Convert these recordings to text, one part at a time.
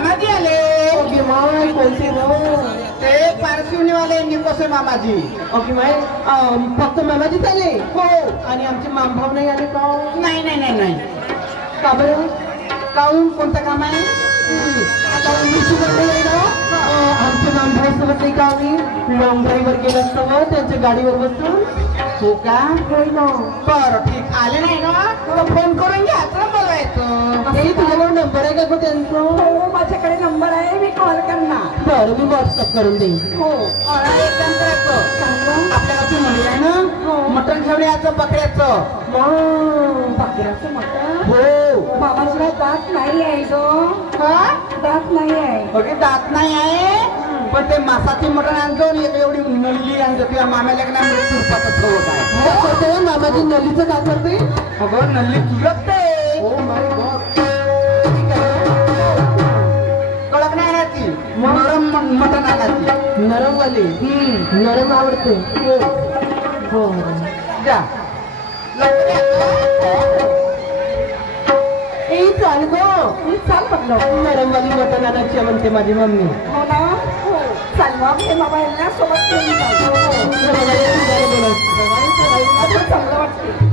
मामाजी आले. ओके माय कोणते ते पारशिवनीवाले निकोसे मामाजी. ओके माय फक्त मामाजीच आले. हो. आणि आमचे मामभाव नाही आले का? नाही नाही नाही नाही. का बरं? काहून कोणतं काम आहे? आता उंदीची मंडळी आहे ना, आमच्या मामभाव सोबत नाही का आम्ही लॉंग ड्राईव्हवर गेलो असतो त्यांच्या गाडीवर बसून. हो का? होय ना. बरं ठीक. आले नाही ना तर फोन करून घ्या तर बोलवायचं. ते तुझ्याकडे नंबर आहे का गं त्यांचा? हो माझ्याकडे नंबर आहे. मी कॉल करणार. बरं मी व्हॉट्सअप करून देईन. हो. एक काम करायचं आपल्याला ती म्हणली आहे ना मटण ठेवण्याचं बकऱ्याचं. बकऱ्याचं मटण? हो. बाबाला दात नाही आहे गं. हा दात नाही आहे. ओके दात नाही आहे पण ते मासाची मटण आणतो आणि एवढी नल्ली आणतो तुझ्या मामाच्या कडे तुरपातच होत आहे. मामाची नल्लीचं काय करते? अगं नल्ली तुरपते. कडक नाही आणायची नरम मटण आणायची. नरम वाली. नरम आवडते. हो जा चाल गो चाल म्हटलं नरम वाली मटण आणायची म्हणते माझी मम्मी. हो ना. चालवा हे मोबाईल सोबत चांगलं वाटतं.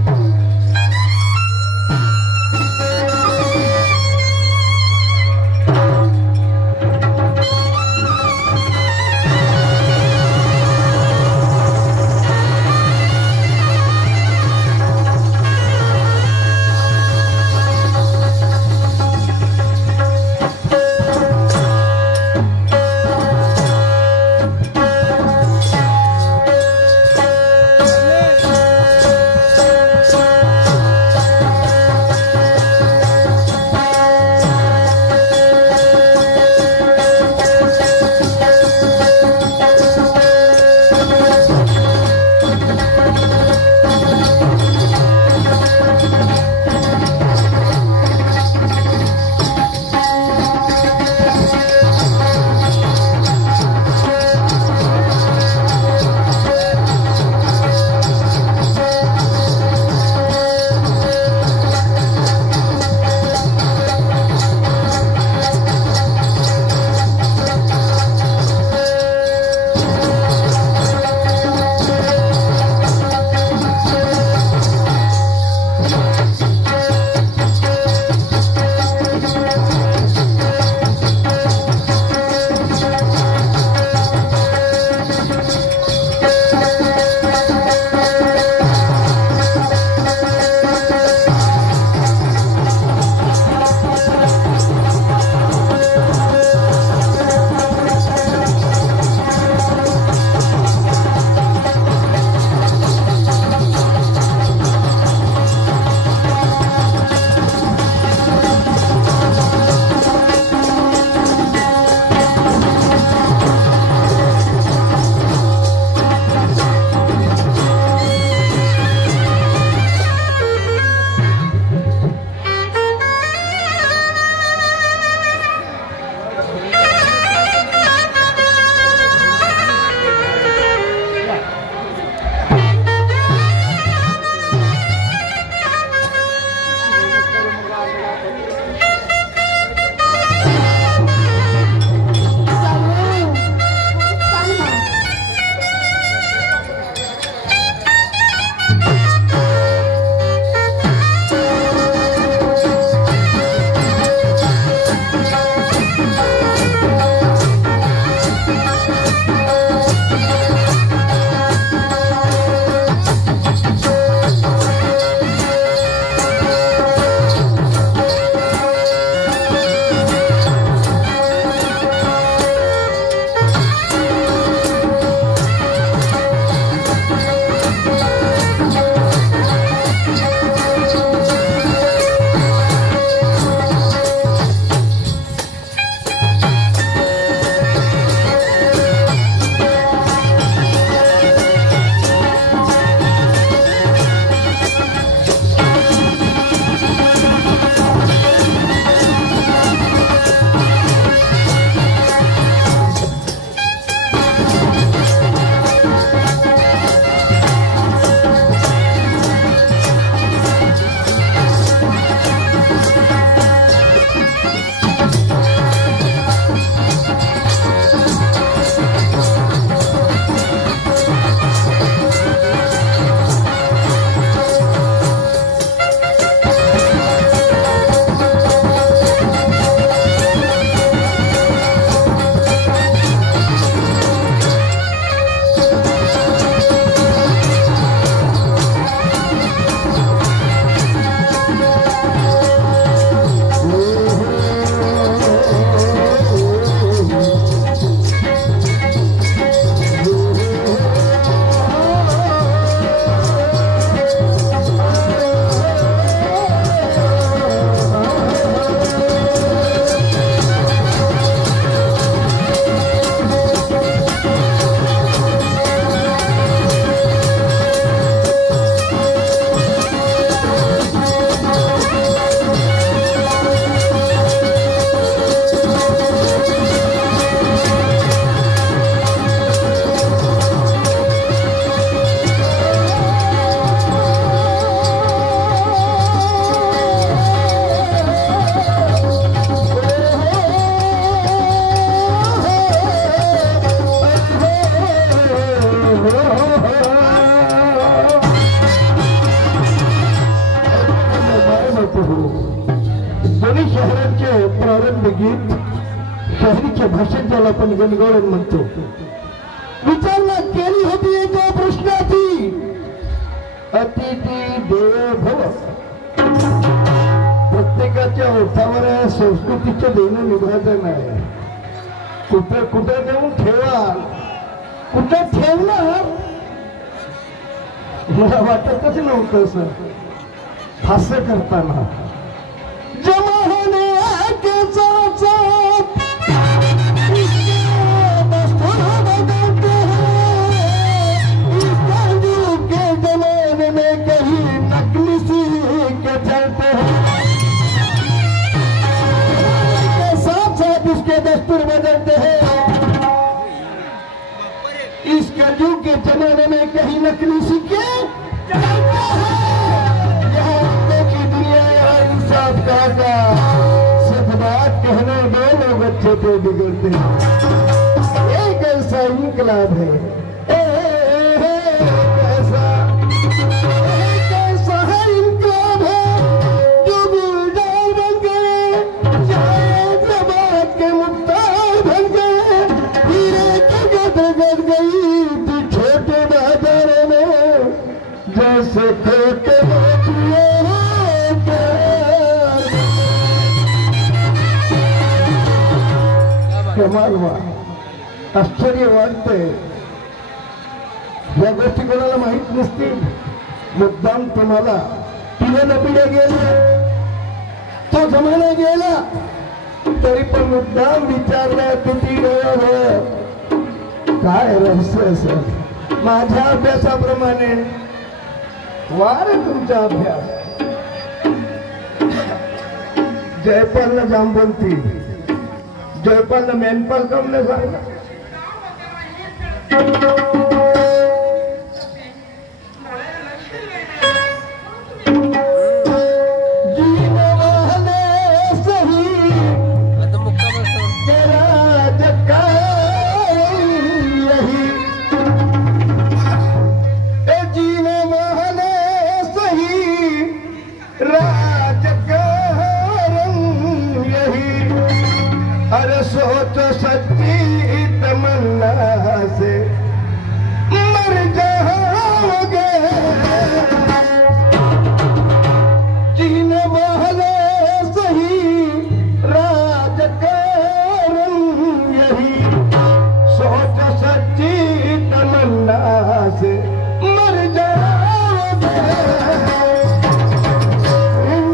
शहरीच्या भाषेत ज्याला आपण गणगौळण म्हणतो. विचारणा केली होती एका प्रश्नाची, अतिथी देवो भव. प्रत्येकाच्या ओठावर संस्कृतीचं देणं विभाजन आहे. कुठं कुठं देऊन ठेवा, कुठं ठेवणार मला वाटतच नव्हतं सर हास्य करताना. जमा होने आके साथ साथ जमाने में कहीं नकली सीख के चलते हैं, साथ साथ इसके दस्तूर बदलते हैं. इस कलयुग के जमाने में कहीं नकली सिक्के चलते हैं. यहाँ की दुनिया यहाँ इंसाफ का सच बात कहने दो, लोग अच्छे पे बिगड़ते हैं. एक ऐसा इनकलाब है, जैसे कमाल वा. आश्चर्य वाटतंय. या गोष्टी कोणाला माहित नसतील. मुद्दाम तुम्हाला पिढ्या पिढ्या गेल्या, तो जमाना गेला तरी पण मुद्दाम विचारल्या किती काय रहस्य सर. माझ्या अभ्यासाप्रमाणे वार तुमचा अभ्यास. जयपालला जांबवंती, जयपालला मेनपाल कम न सांगा. अरे सोच सच्ची तमन्ना से मर जाओगे, जीने वाले सही राजकारण यही. सोच सच्ची तमन्ना से मर जाओगे.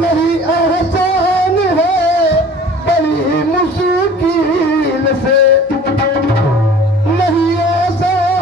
नहीं आसान है, बड़ी मुश्किल से नहीं आसान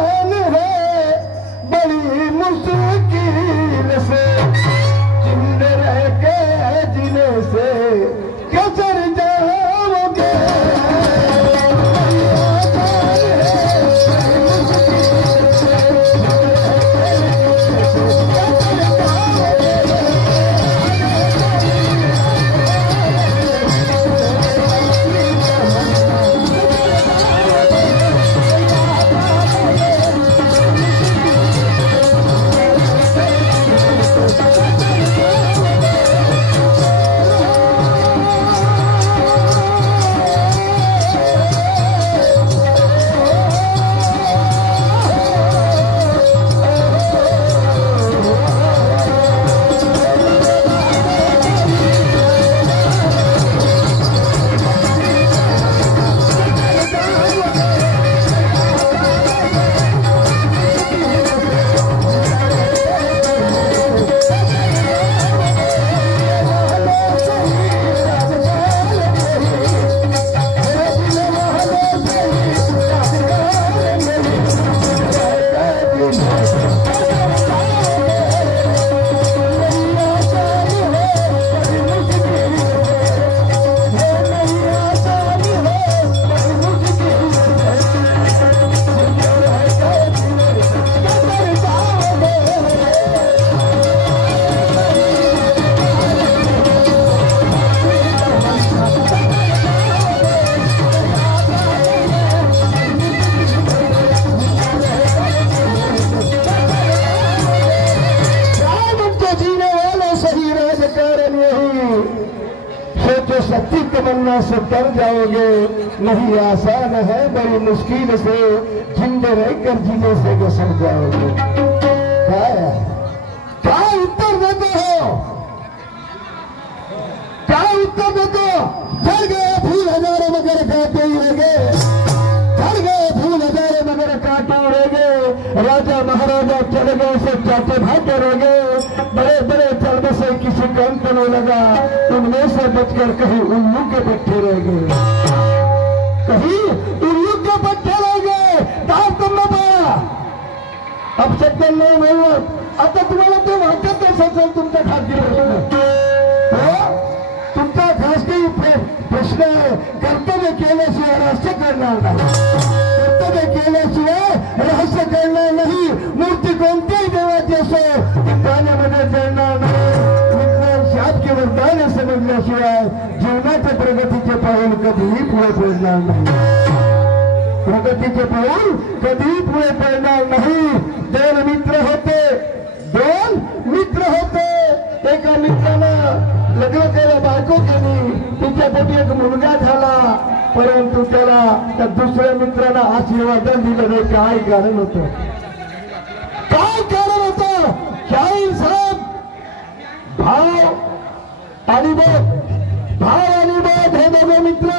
दुनिया से तर जाओगे, नहीं आसान है बड़ी मुश्किल से, जिंदे रहकर जीने से घसट जाओगे। क्या उत्तर देते हो? क्या उत्तर देते हो? झड़ गए फूल हजारों मगर काटे उड़ेंगे, झड़ गए फूल हजारों मगर काटे उड़ेंगे, राजा महाराजा चले गए से चाटे भाटे रह गए, बड़े बड़े चल से किसी काम तो नहीं लगा, उनमें से बचकर कहीं उल्लू के पट्टे रह गए, कहीं उल्लू के पट्टे रह गए। दाब तुमने पाया अब शक्य नाही मिळत। आता तुम्हाला ते वाटत असेल तुमच्या खासगी तुमचा खासगी प्रश्न आहे, कर्तव्य केल्याशिवाय रहस्य करणार नाही, कर्तव्य केल्याशिवाय रहस्य करणार नाही। मूर्ती कोणत्याही देवाची असो ती पाण्यामध्ये जळणार नाही। विज्ञान शास्त्र वरदान समजल्याशिवाय जीवनाच्या प्रगतीचे पाऊल कधीही पुढे पडणार नाही, प्रगतीचे पाऊल कधीही पुढे पडणार नाही। दोन मित्र होते, दोन मित्र होते, एका मित्रानं लग्न केलं, बायको केली, तिच्या पोटी एक मुलगा झाला, परंतु त्याला त्या दुसऱ्या मित्राला आशीर्वादन दिलं नाही। काय कारण होतं? काय कारण होतं? शाहीर साहेब भाव आणि बोध हे दोघे मित्र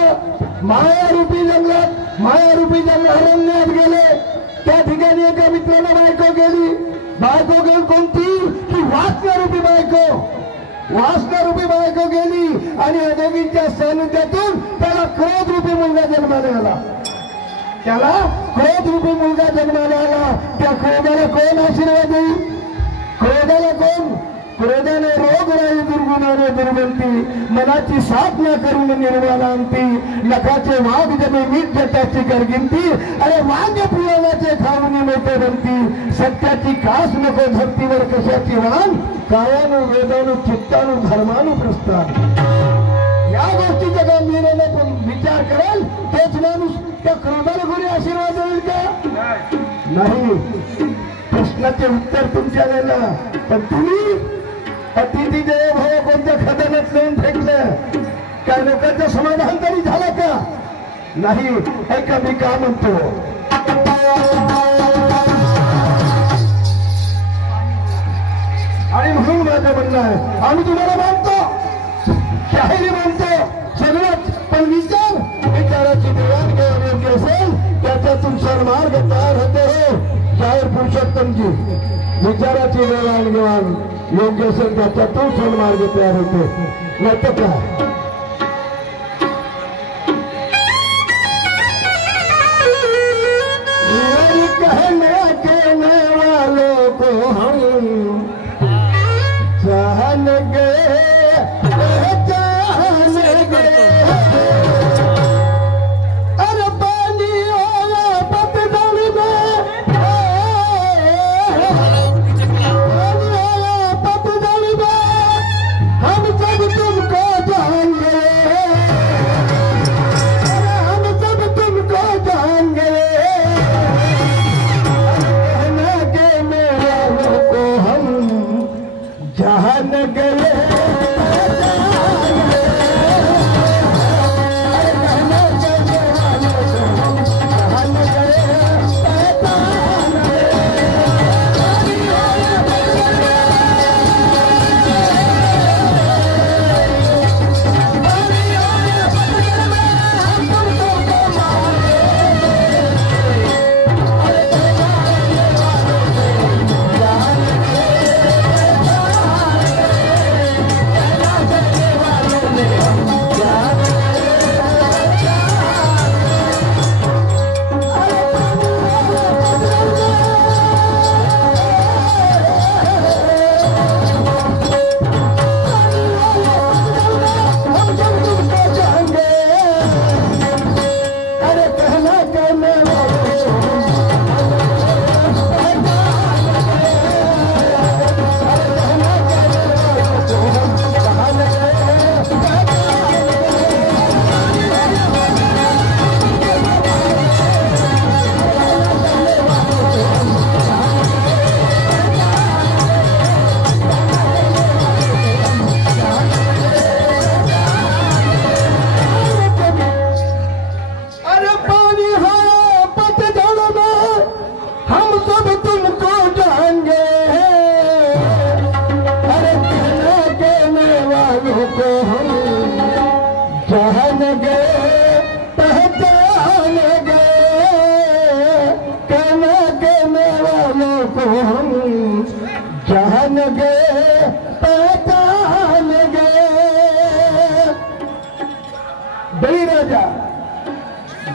मायारूपी जंगल अरण्यात गेले। त्या ठिकाणी एका मित्राला बायको गेली, बायको गेली कोणती की वासनारूपी बायको गेली, आणि या दोघींच्या सानिध्यातून त्याला क्रोधरूपी मुलगा जन्माला आला, त्या क्रोधाला कोण आशीर्वाद देईल? क्रोधाला कोण? क्रोधाने रोगराई दुर्गुणाने दुर्गंती, मनाची साधना करून निर्वाणांती, नखाचे वाघ जमे मीठ जटाची करगिंती, अरे वांग्य पुराणाचे खाऊन मोठे बनती, सत्याची कास नको धरतीवर कशाची वाण, कायानु वेदानु चित्तानु धर्मानु प्रस्थान। या गोष्टीच्या गांभीर्याने पण विचार कराल तोच माणूस त्या क्रोधाला कोणी आशीर्वाद देईल का? नाही। प्रश्नाचे उत्तर तुमच्या वेळेला, पण तुम्ही अतिथी देव भाव कोणत्या खदानात नेऊन फेकलं? काय लोकांचं समाधान तरी झालं का? नाही। ऐका मी का म्हणतो, आणि म्हणून माझं म्हणणं आहे, आम्ही तुम्हाला मानतो, शाहिरी मानतो सगळंच, पण विचाराची देवाणघेवाण योग्य असेल त्याच्यातून सन्मार्ग तयार होते हो। शाहीर पुरुषोत्तमजी, विचाराची देवाणघेवाण योग्य असेल त्याच्यातून सन्मार्ग तयार होते, नाही तर काय? कहने वालों को हम जान गए, अरे पानी आया पतझड़ में, पानी आया पतझड़ में, हम सब तुमको जान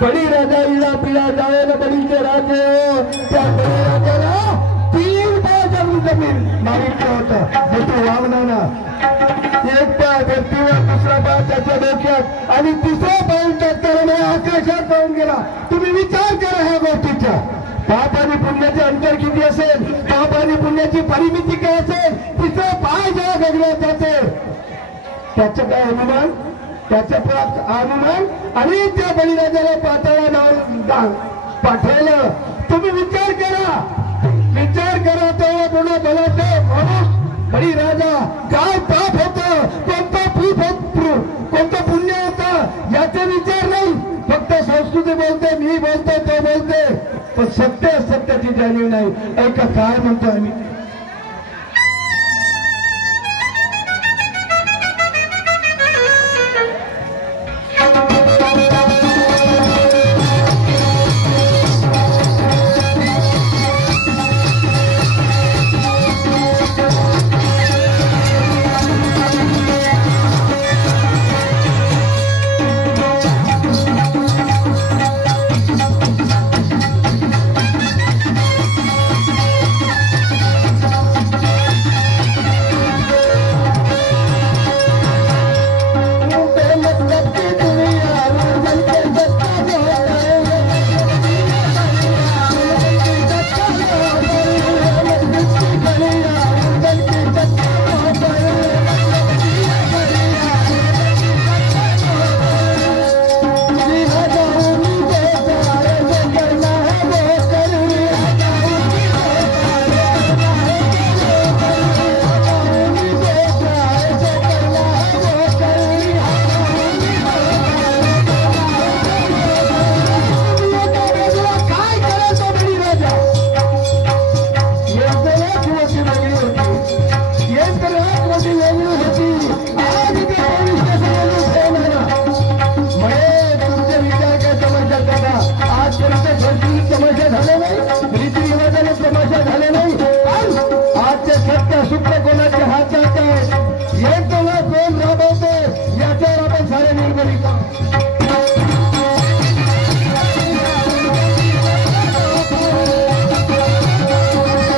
बळीराजा इडा पिढा जायला बळीचे राजे हो. त्या बळीराजाला 3 पाय जमीन मागितलं होतं जे तू वागणार ना. एक पाय धरतीवर, दुसरा पाय त्याच्या डोक्यात आणि तिसरा पाय त्याच्याने आकाशात जाऊन गेला. तुम्ही विचार करा ह्या गोष्टीचा. पाप आणि पुण्याचे अंतर किती असेल, पाप आणि पुण्याची परिमिती काय असेल. तिसरा पाय जेव्हा गगनात जाते त्याचं काय अनुमान, त्याचं प्राप्त अनुमान आणि त्या बळीराजाला पाताळाला पाठवलं. तुम्ही विचार करा, विचार करा. तेव्हा पुन्हा बोलवते माणूस बळीराजा काय पाप होतं, कोणतं पुण्य होतं याचा विचार नाही. फक्त संस्कृती बोलते, मी बोलतो, तो बोलते, पण सत्य सत्याची जाणीव नाही. ऐका काय म्हणतो आम्ही.